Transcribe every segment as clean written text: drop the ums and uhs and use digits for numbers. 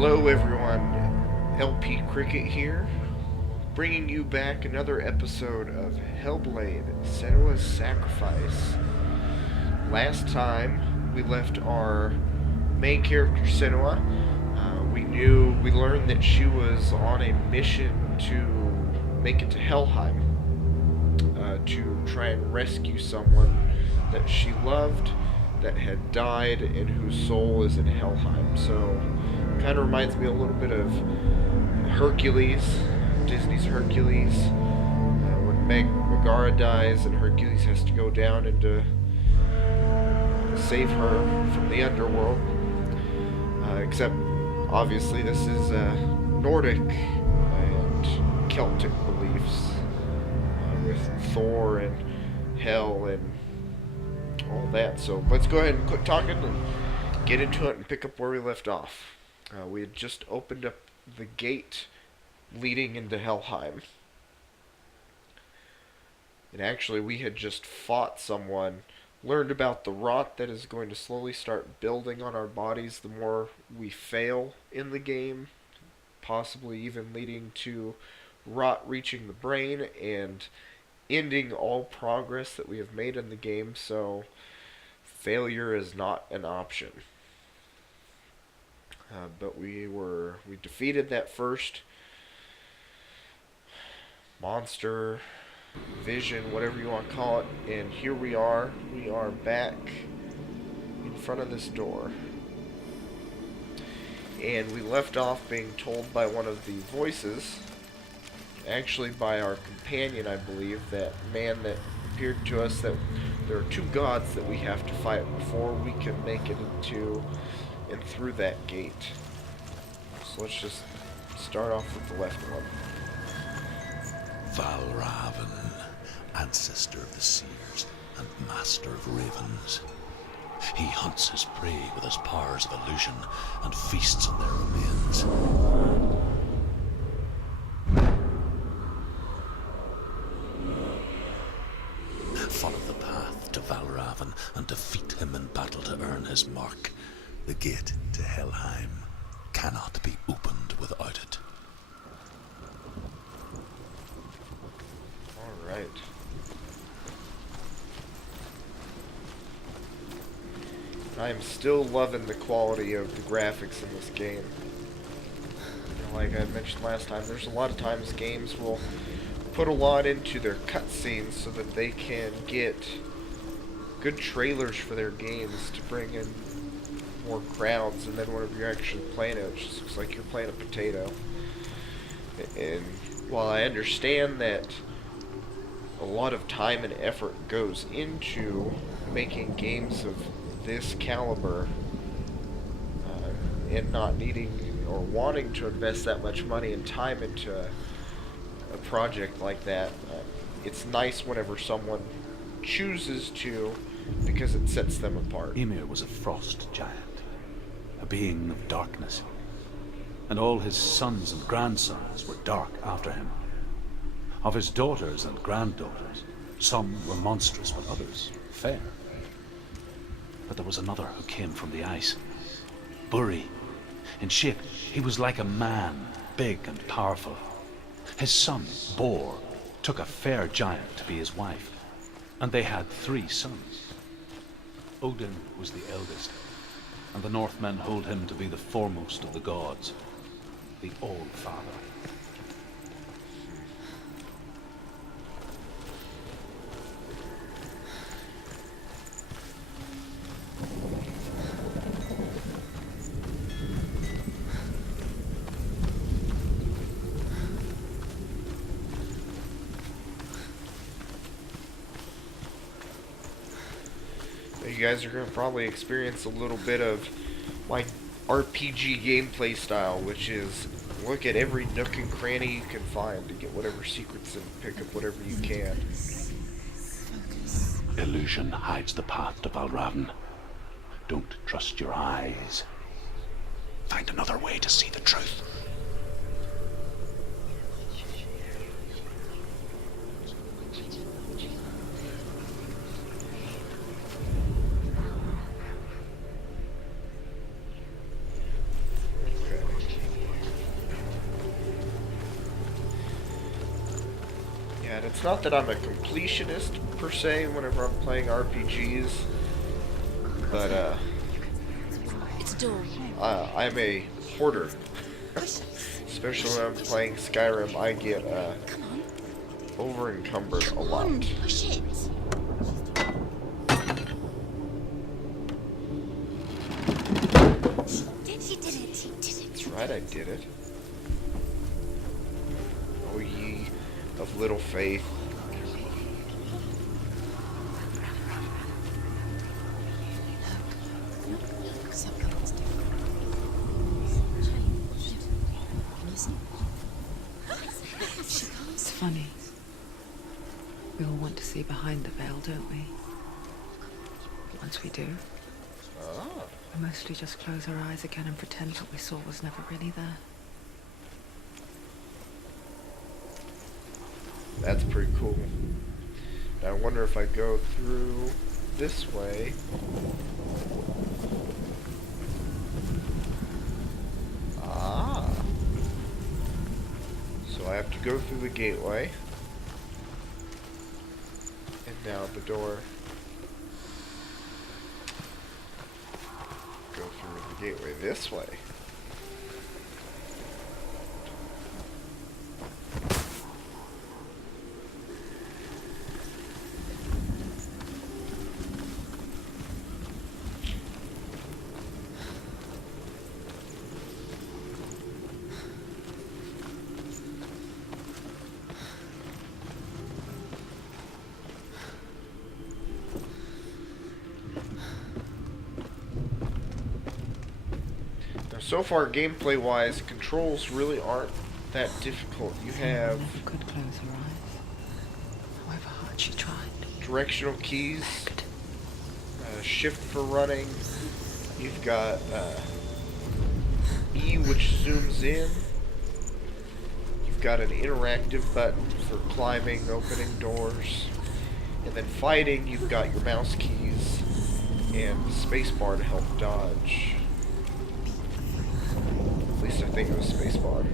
Hello everyone, LP Cricket here, bringing you back another episode of Hellblade-Senua's Sacrifice. Last time we left our main character Senua. We learned that she was on a mission to make it to Helheim, to try and rescue someone that she loved that had died and whose soul is in Helheim. So, kind of reminds me a little bit of Hercules, Disney's Hercules, when Megara dies and Hercules has to go down and to save her from the underworld. Except, obviously, this is Nordic and Celtic beliefs, with Thor and Hel and all that. So let's go ahead and quit talking and get into it and pick up where we left off. We had just opened up the gate leading into Helheim. And actually we had just fought someone, learned about the rot that is going to slowly start building on our bodies the more we fail in the game, possibly even leading to rot reaching the brain and ending all progress that we have made in the game, so failure is not an option. But we defeated that first monster, vision, whatever you want to call it, and here we are back in front of this door. And we left off being told by one of the voices, actually by our companion, I believe, that man that appeared to us, that there are two gods that we have to fight before we can make it into and through that gate. So let's just start off with the left one. Valravn, ancestor of the seers and master of ravens. He hunts his prey with his powers of illusion and feasts on their remains. Follow the path to Valravn and defeat him in battle to earn his mark. The gate to Helheim cannot be opened without it. Alright. I am still loving the quality of the graphics in this game. Like I mentioned last time, there's a lot of times games will put a lot into their cutscenes so that they can get good trailers for their games to bring in more crowds, and then whenever you're actually playing it, it just looks like you're playing a potato. And while I understand that a lot of time and effort goes into making games of this caliber, and not needing or wanting to invest that much money and time into a project like that, it's nice whenever someone chooses to, because it sets them apart. Ymir was a frost giant, a being of darkness, and all his sons and grandsons were dark after him. Of his daughters and granddaughters, some were monstrous, but others fair. But there was another who came from the ice. Buri. In shape, he was like a man, big and powerful. His son, Bor, took a fair giant to be his wife, and they had 3 sons. Odin was the eldest, and the Northmen hold him to be the foremost of the gods, the All-Father. You guys are going to probably experience a little bit of my RPG gameplay style, which is look at every nook and cranny you can find to get whatever secrets and pick up whatever you can. Illusion hides the path to Valravn. Don't trust your eyes. Find another way to see the truth. It's not that I'm a completionist, per se, whenever I'm playing RPGs, but, It's a door. I'm a hoarder. Especially when I'm playing Skyrim, I get, Come on. over-encumbered a Come lot. on. Push it. You did it. You did it. That's right, I did it. O ye of little faith. Something's different. Listen. It's funny. We all want to see behind the veil, don't we? But once we do, Ah. we mostly just close our eyes again and pretend what we saw was never really there. That's pretty cool. Now I wonder if I go through this way. Ah. So I have to go through the gateway. And now the door. Go through the gateway this way. So far, gameplay-wise, controls really aren't that difficult. You have Never could close her eyes, however hard she tried. directional keys, shift for running. You've got E, which zooms in. You've got an interactive button for climbing, opening doors. And then fighting, you've got your mouse keys and spacebar to help dodge. At least I think it was spacebar.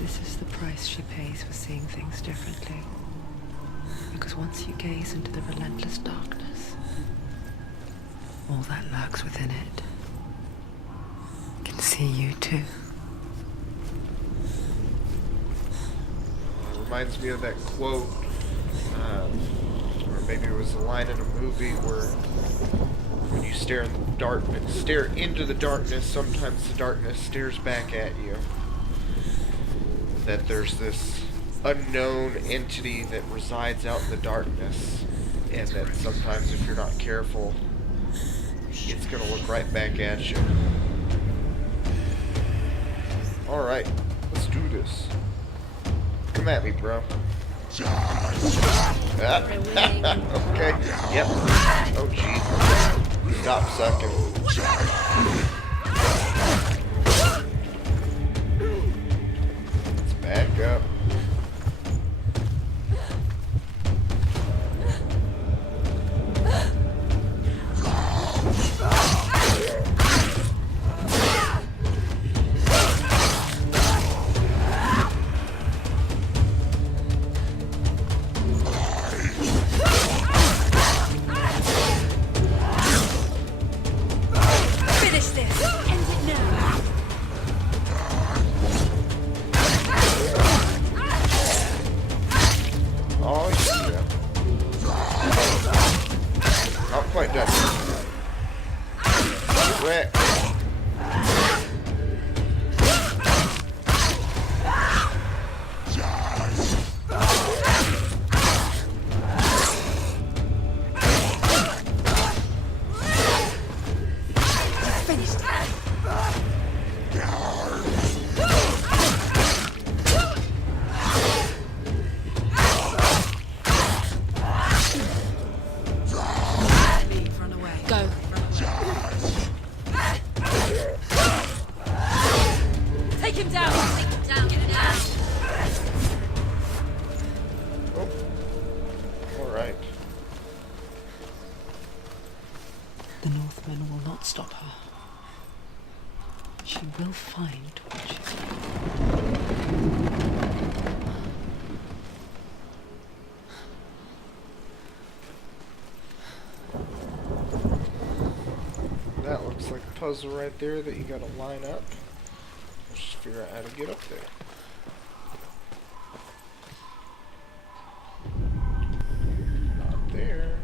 This is the price she pays for seeing things differently. Because once you gaze into the relentless darkness, all that lurks within it can see you too. Reminds me of that quote, or maybe it was a line in a movie where when you stare into the darkness, sometimes the darkness stares back at you. That there's this unknown entity that resides out in the darkness, and that sometimes if you're not careful, it's gonna look right back at you. Alright, let's do this. Come at me, bro. Ah, okay, yep. Oh, jeez. Stop sucking. Let's back up. Finish this. End it now. Oh, yeah. Not quite done. Wreck. Finished. go. Take him down! Take him down! Get him down! Oh. Alright. The Northmen will not stop her. She will find what she's That looks like a puzzle right there that you gotta line up. Let's just figure out how to get up there. Not there.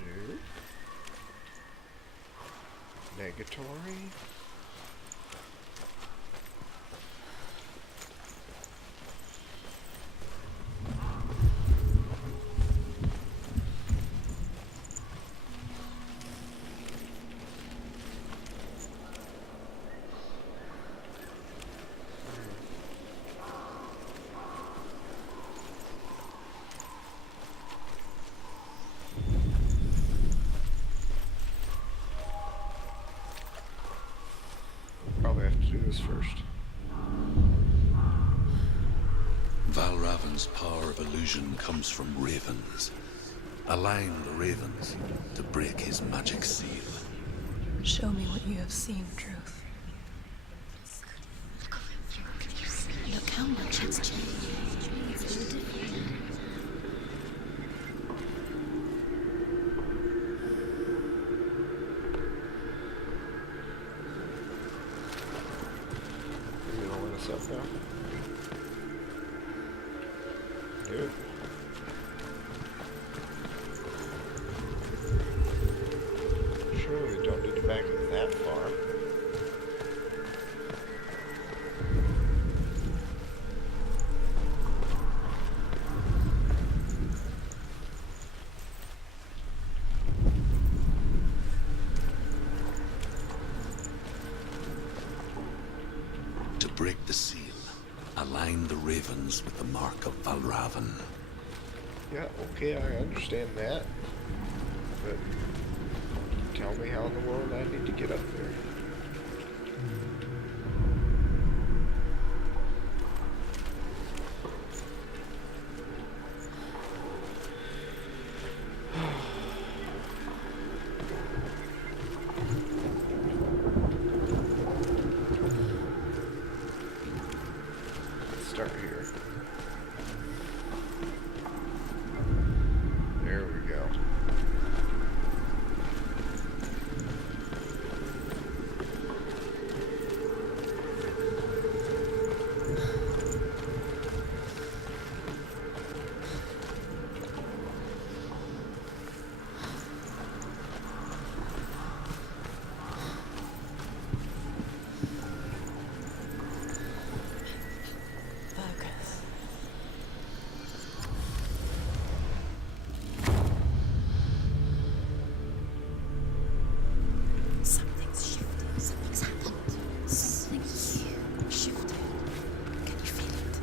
Nope. Negatory. Probably have to do this first. Valravan's power of illusion comes from ravens. Align the ravens to break his magic seal. Show me what you have seen, Truth. Look how much it's changed. It's so different. Are you rolling this up now? Nope. Sure, we don't need to back it that far. To break the seal, align the ravens with the mark of Valravan. Yeah, okay, I understand that. But tell me how in the world I need to get up there. Let's start here. There we go. Focus. Something's shifted. Something's happened. Something huge shifted. Can you feel it?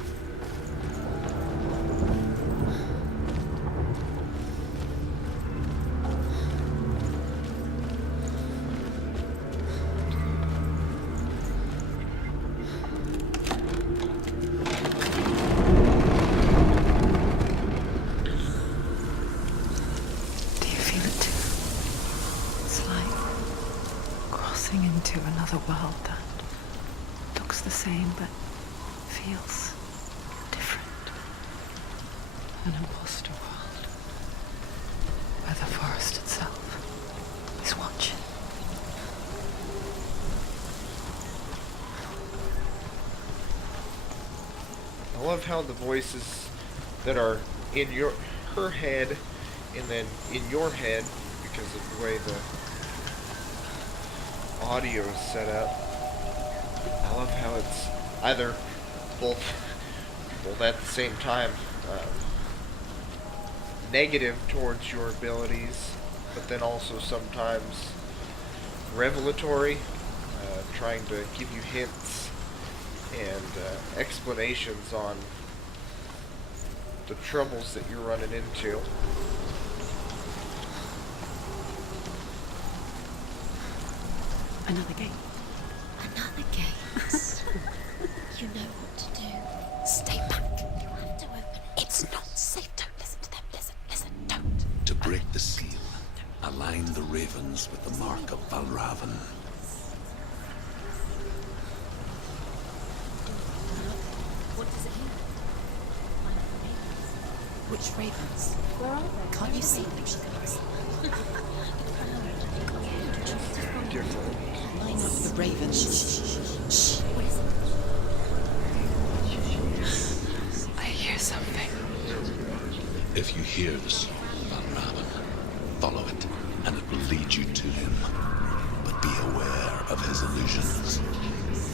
Do you feel it too? It's like crossing into another world that looks the same but feels different. An imposter world where the forest itself is watching. I love how the voices that are in her head and then in your head, because of the way the audio is set up. I love how it's either both at the same time negative towards your abilities, but then also sometimes revelatory, trying to give you hints and explanations on the troubles that you're running into. Another gate. Another gate. You know what to do. Stay back. You have to open it. It's not safe. Don't listen to them. Listen, don't. To break the seal, align the ravens with the mark of Valravan. What does it mean? Which ravens? Where are they? Can't you see them? Different. I know the ravens. Shh. What is it? I hear something. If you hear the song of Valravan, follow it, and it will lead you to him. But be aware of his illusions.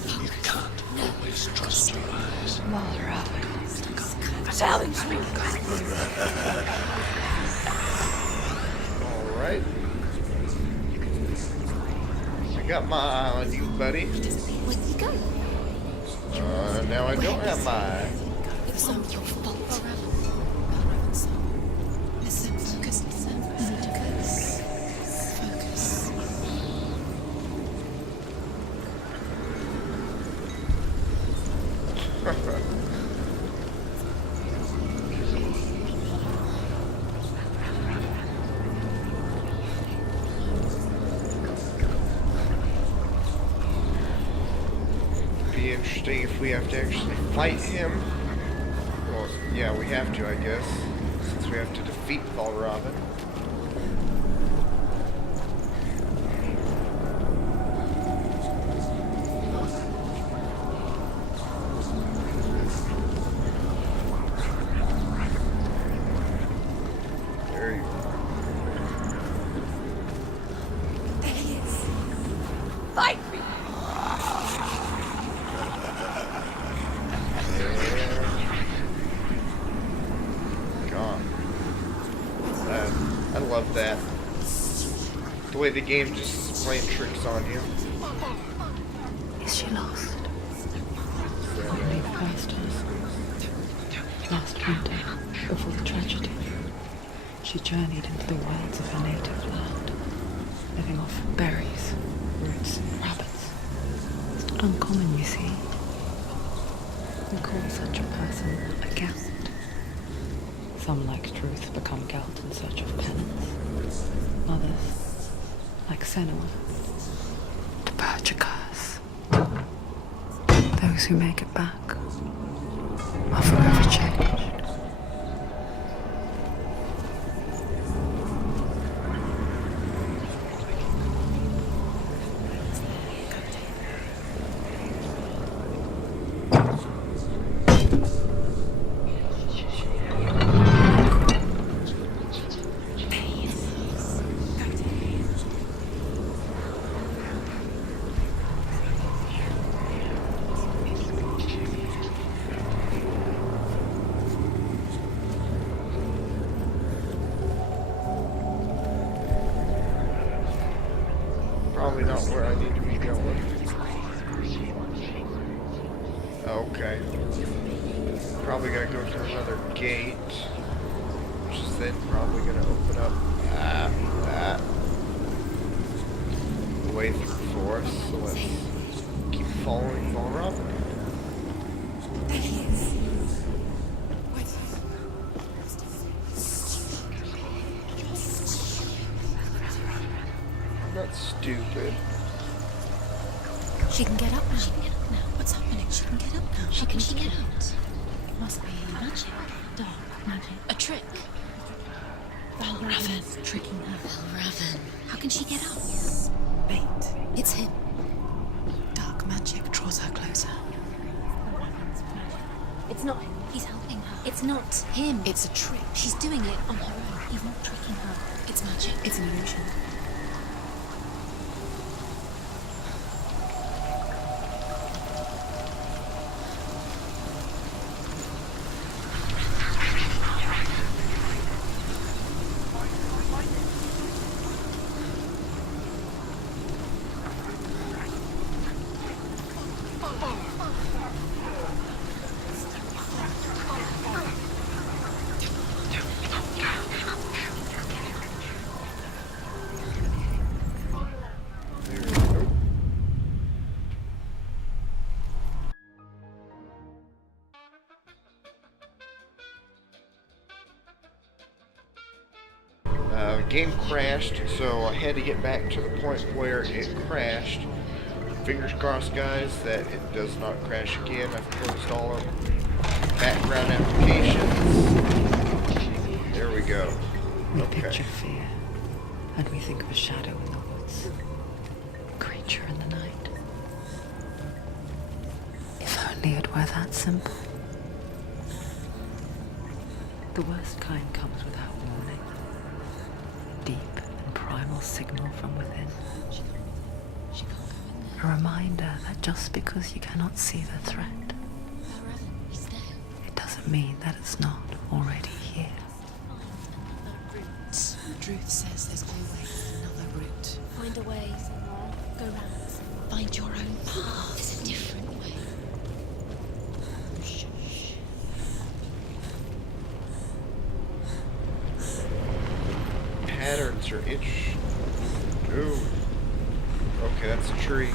You can't always trust your eyes. Valravan. Alright. I got my eye on you, buddy. Where did you go? Now I don't have my eye. It was all your fault. Valravan's song. Listen, focus, listen. Focus. Focus. Be interesting if we have to actually fight him. Well, yeah, we have to, I guess, since we have to defeat Valravan. There you are. There he is. Fight me. Gone. I love that. The way the game just is playing tricks on you. Is she lost? Probably the first time. Last winter, before the tragedy, she journeyed into the wilds of her native land, living off berries, roots, and rabbits. It's not uncommon, you see. We call such a person a Gelt. Some, like Truth, become Gelt in search of penance. Others, like Senua, to purge a curse. Those who make it back are forever changed. Probably not where I need to be going. Okay. Probably gotta go through another gate, which is then probably gonna open up the way through forest. So let's keep following Valravan. There he is. I'm not stupid. She can get up now. She can get up now. What's happening? She can get up now. How can she get out? It must be magic. Dark magic. A trick. Valravan tricking her. Valravan. How can she get up? Bait. It's him. Dark magic draws her closer. It's not him. He's helping her. It's not him. It's a trick. She's doing it on her own. He's not tricking her. It's magic. It's an illusion. Game crashed, so I had to get back to the point where it crashed. Fingers crossed, guys, that it does not crash again. I've closed all of background applications. There we go. We Okay. picture fear, and we think of a shadow in the woods, a creature in the night. If only it were that simple. The worst kind comes without warning. Deep and primal signal from within. A reminder that just because you cannot see the threat, it doesn't mean that it's not already here. Truth says there's always another route. Find a way somewhere. Go round. Find your own path. There's a different way. Shh. Patterns are itch. Ooh. Okay, that's a tree.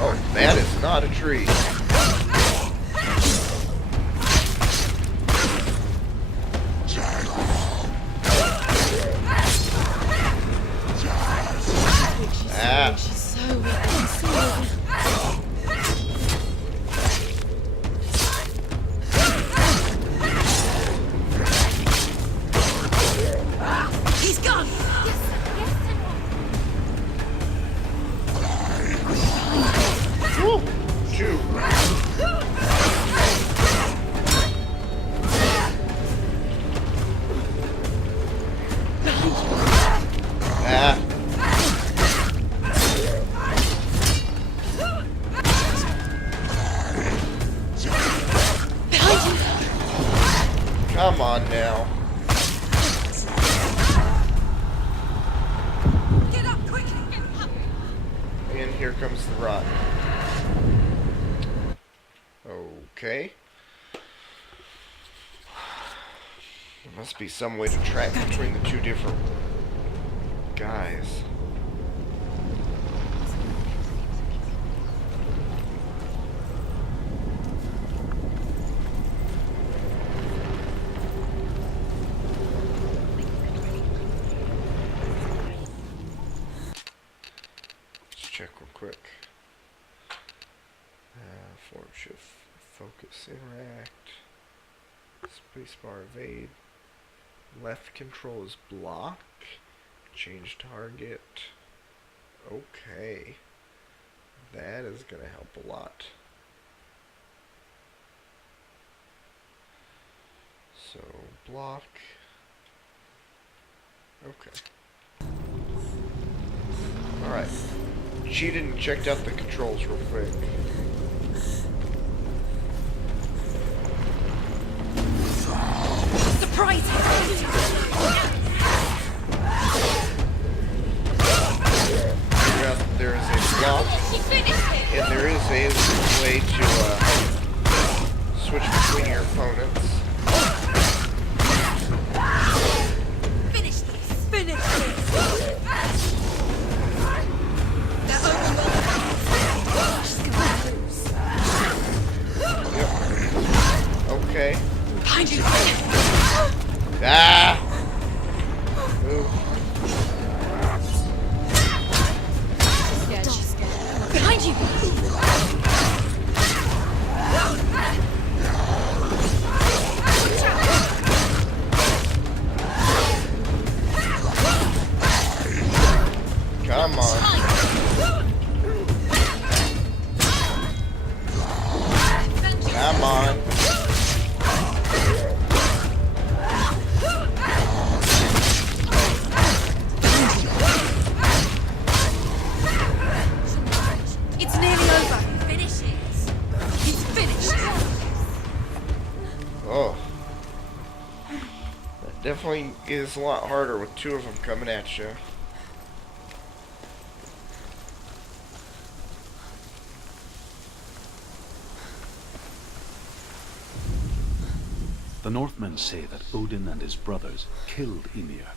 Oh, that is not a tree. Ah. She's so weak. He's gone. Yes, Woo! Shoot. Ah. Come on now. Get up quick. And here comes the rot. Okay. There must be some way to track between the two different guys. Let's check real quick. Forward shift, focus, interact, spacebar, evade, left control is block, change target. Okay, that is gonna help a lot. So block. Okay. Alright. Cheated and checked out the controls real quick. Surprise! There is a block, and there is a way to switch between your opponents. Finish this! Finish this! Okay. Behind you! Ah! Move. Scared, she's scared. Behind you! Come on. Come on. It's nearly over. Finish it. It's finished. Oh. That definitely is a lot harder with two of them coming at you. The Northmen say that Odin and his brothers killed Ymir,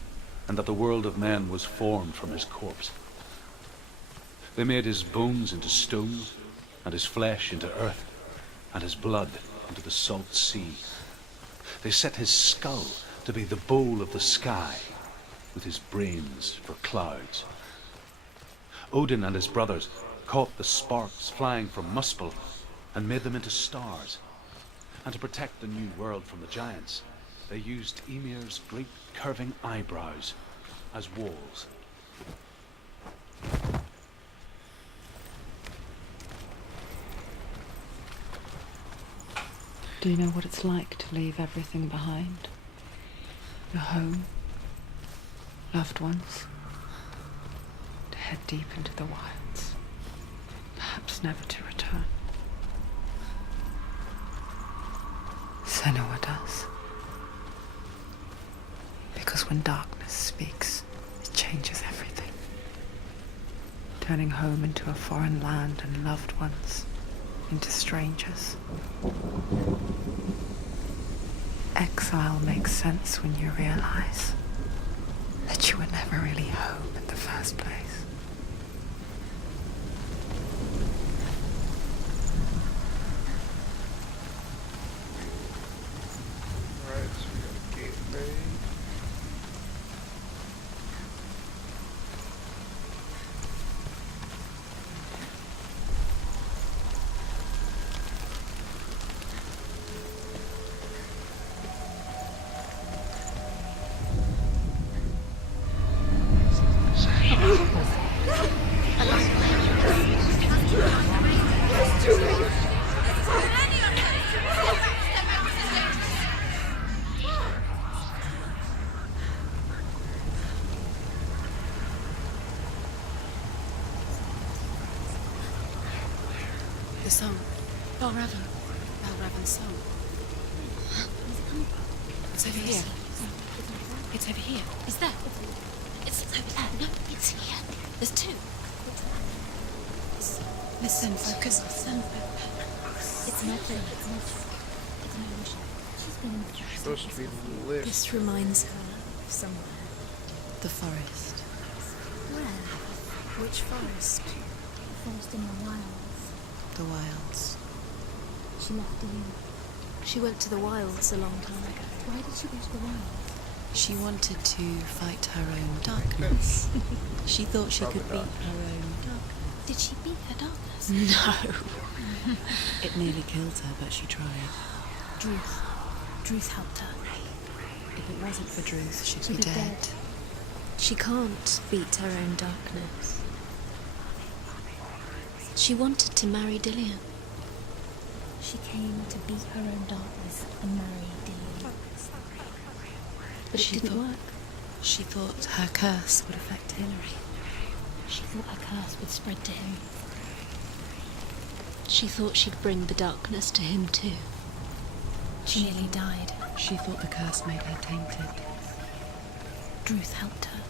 and that the world of men was formed from his corpse. They made his bones into stone, and his flesh into earth, and his blood into the salt sea. They set his skull to be the bowl of the sky, with his brains for clouds. Odin and his brothers caught the sparks flying from Muspel and made them into stars. And to protect the new world from the giants, they used Ymir's great curving eyebrows as walls. Do you know what it's like to leave everything behind? Your home, loved ones, to head deep into the wilds, perhaps never to return. Senua does. Because when darkness speaks, it changes everything, turning home into a foreign land and loved ones into strangers. Exile makes sense when you realize that you were never really home in the first place. Alright, so we got a gateway. The song. Balravan's song. It's over here. It's over here. Is there? It's over there. No, it's here. There's two. Listen, focus. Listen. It's my thing. It's my illusion. She's been It's supposed to be lit. This reminds her of somewhere. The forest. Where? Which forest? The forest in the wilds. The wilds. She left you. She went to the wilds a long time ago. Why did she go to the wilds? She wanted to fight her own darkness. She thought she Probably could beat not. her own darkness. Did she beat her darkness? No. It nearly killed her, but she tried. Druth. Druth helped her. If it wasn't for Druth, she'd She'd be be dead. dead. She can't beat her own darkness. She wanted to marry Dillian. She came to beat her own darkness and marry Dillian. But it didn't work. She thought her curse would affect Hilary. She thought her curse would spread to him. She thought she'd bring the darkness to him too. She nearly died. She thought the curse made her tainted. Druth helped her.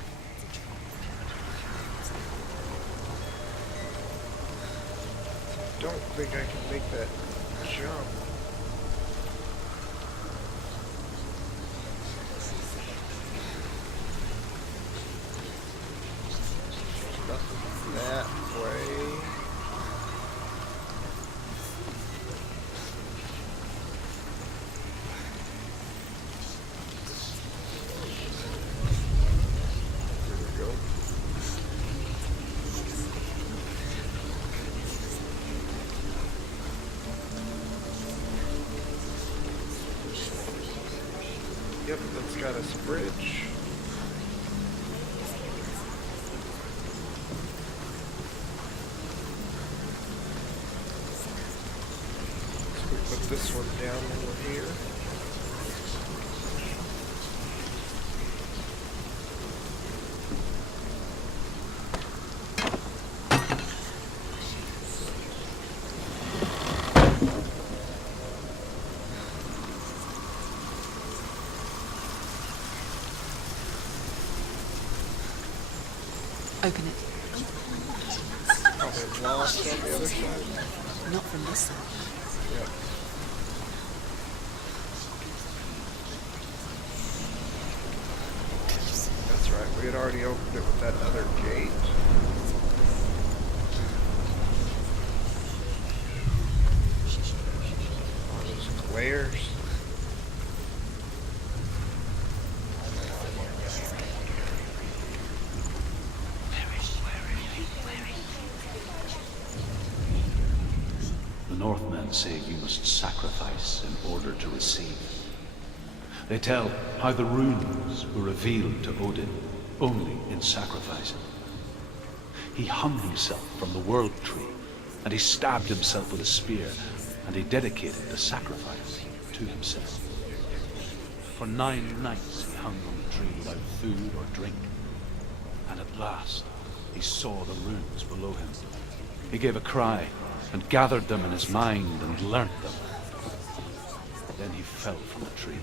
Don't think I can make that jump. Nothing that way. There we go. Yep, that's got us a bridge. So we put this one down over here. Open it. Probably lost on the other side. Not from this side. Yep. That's right, we had already opened it with that other gate. All those glares. you must sacrifice in order to receive. They tell how the runes were revealed to Odin only in sacrifice. He hung himself from the world tree, and he stabbed himself with a spear, and he dedicated the sacrifice to himself. For 9 nights he hung on the tree without food or drink, and at last he saw the runes below him. He gave a cry and gathered them in his mind and learnt them. Then he fell from the tree.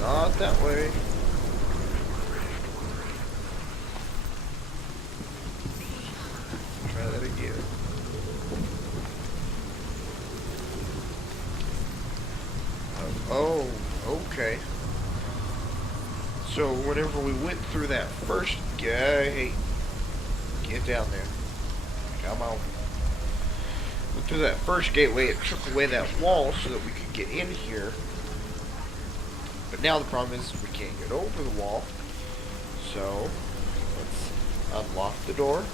Not that way. Try that again. Oh, okay. So whenever we went through that first hey, get down there. Come on. Went through that first gateway, it took away that wall so that we could get in here. But now the problem is we can't get over the wall. So let's unlock the door.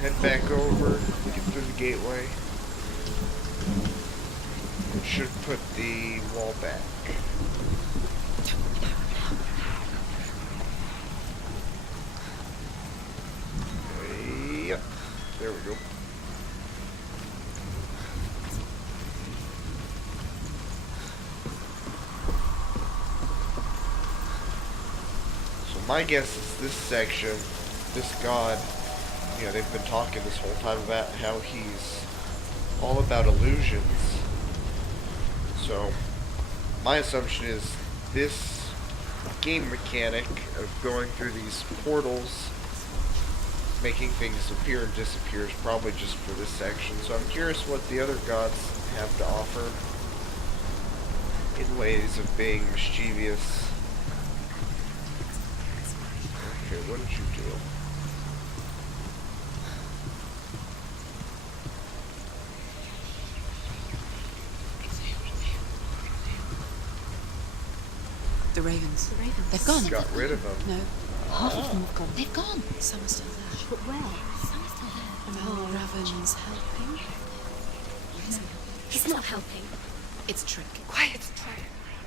Head back over, get through the gateway. It should put the wall back. Yep, there we go. So my guess is this section, this god, you know, they've been talking this whole time about how he's all about illusions. So, my assumption is this game mechanic of going through these portals, making things appear and disappear, is probably just for this section. So I'm curious what the other gods have to offer in ways of being mischievous. Okay, what did you do? The ravens. The ravens. They've gone. Got rid of them. No. Half of them have gone. They've gone. Some are still there. But where? Some are still there. And now Raven's helping. He's not helping. It's a trick. Quiet.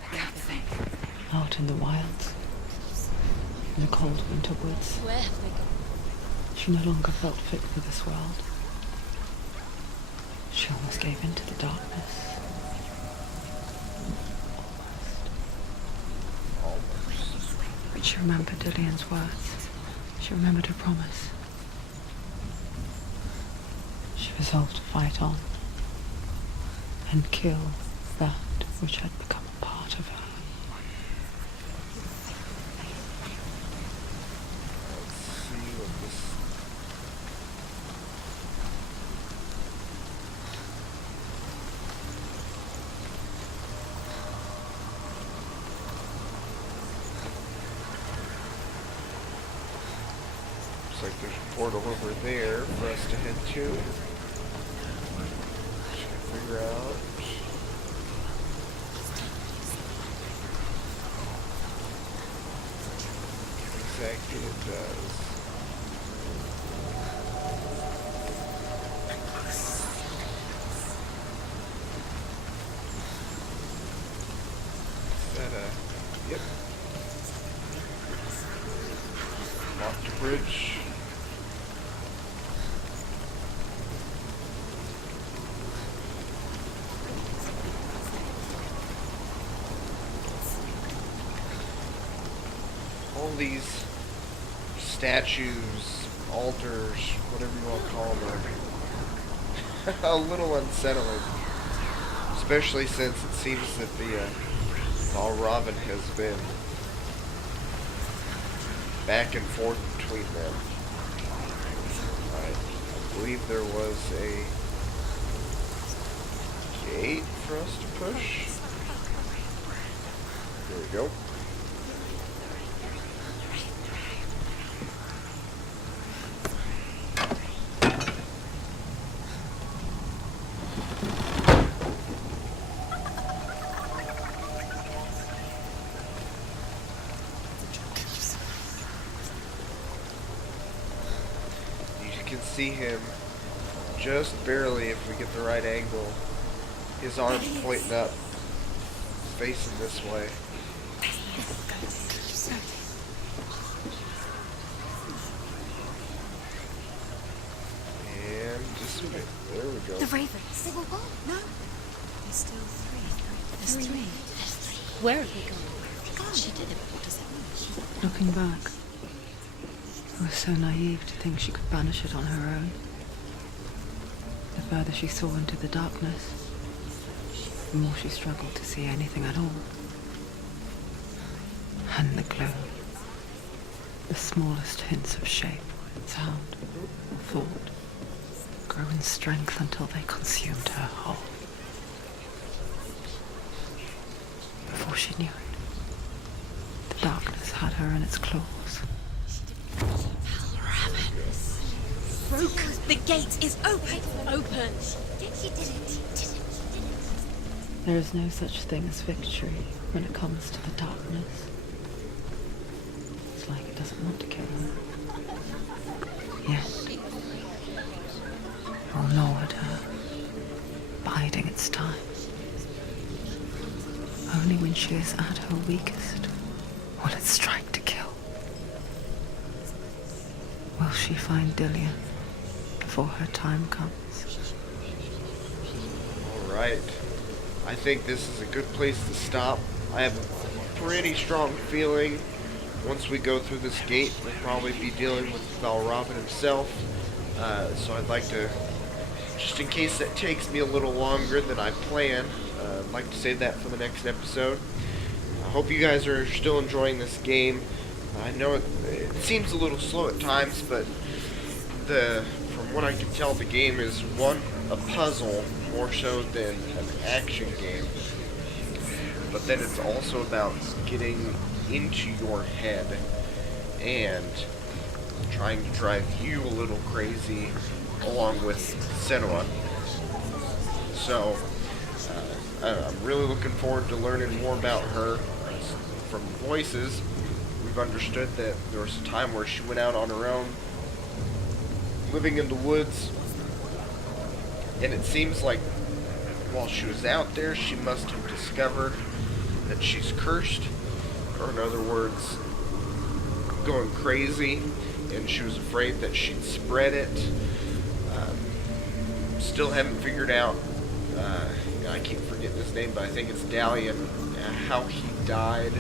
I can't think. Out in the wilds, in the cold winter woods, Where have they gone? she no longer felt fit for this world. She almost gave in to the darkness. But she remembered Dillian's words. She remembered her promise. She resolved to fight on and kill that which had become a part of her. Let's see what this... Looks like there's a portal over there for us to head to. Just gotta figure out... exactly it does. Is that a... yep. Locked the bridge. All these statues, altars, whatever you want to call them, are a little unsettling. Especially since it seems that the Valravn has been back and forth between them. I believe there was a gate for us to push. There we go. can see him just barely if we get the right angle. His arms pointing up, facing this way. And just a bit. There we go. The ravens. They were gone. No. There's still three. There's three. Where have they gone? She did it. What does it mean? Looking back, I was so naive to think she could banish it on her own. The further she saw into the darkness, the more she struggled to see anything at all. And the gloom, the smallest hints of shape, sound, or thought, grew in strength until they consumed her whole. Before she knew it, the darkness had her in its claws. Broke. The gate is open. Open. She did it. There is no such thing as victory when it comes to the darkness. It's like it doesn't want to kill her. Yes. It will gnaw at her, biding its time. Only when she is at her weakest will it strike to kill. Will she find Dillian before her time comes? Alright. I think this is a good place to stop. I have a pretty strong feeling once we go through this gate, we'll probably be dealing with Valravn himself. So I'd like to, just in case that takes me a little longer than I plan, I'd like to save that for the next episode. I hope you guys are still enjoying this game. I know it seems a little slow at times, but from what I can tell, the game is a puzzle more so than an action game. But then it's also about getting into your head and trying to drive you a little crazy along with Senua. So I'm really looking forward to learning more about her. From voices, we've understood that there was a time where she went out on her own, living in the woods, and it seems like while she was out there, she must have discovered that she's cursed, or in other words, going crazy, and she was afraid that she'd spread it. Still haven't figured out, I keep forgetting his name, but I think it's Dalian, how he died.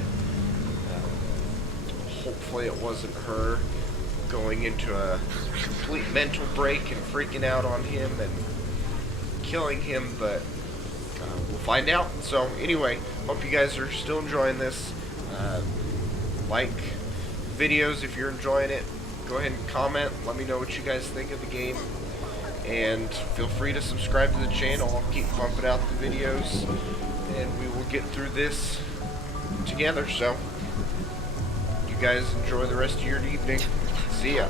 Hopefully it wasn't her going into a complete mental break and freaking out on him and killing him, but we'll find out. So anyway, hope you guys are still enjoying this. Like videos if you're enjoying it. Go ahead and comment. Let me know what you guys think of the game. And feel free to subscribe to the channel. I'll keep pumping out the videos. And we will get through this together. So, you guys enjoy the rest of your evening. See ya.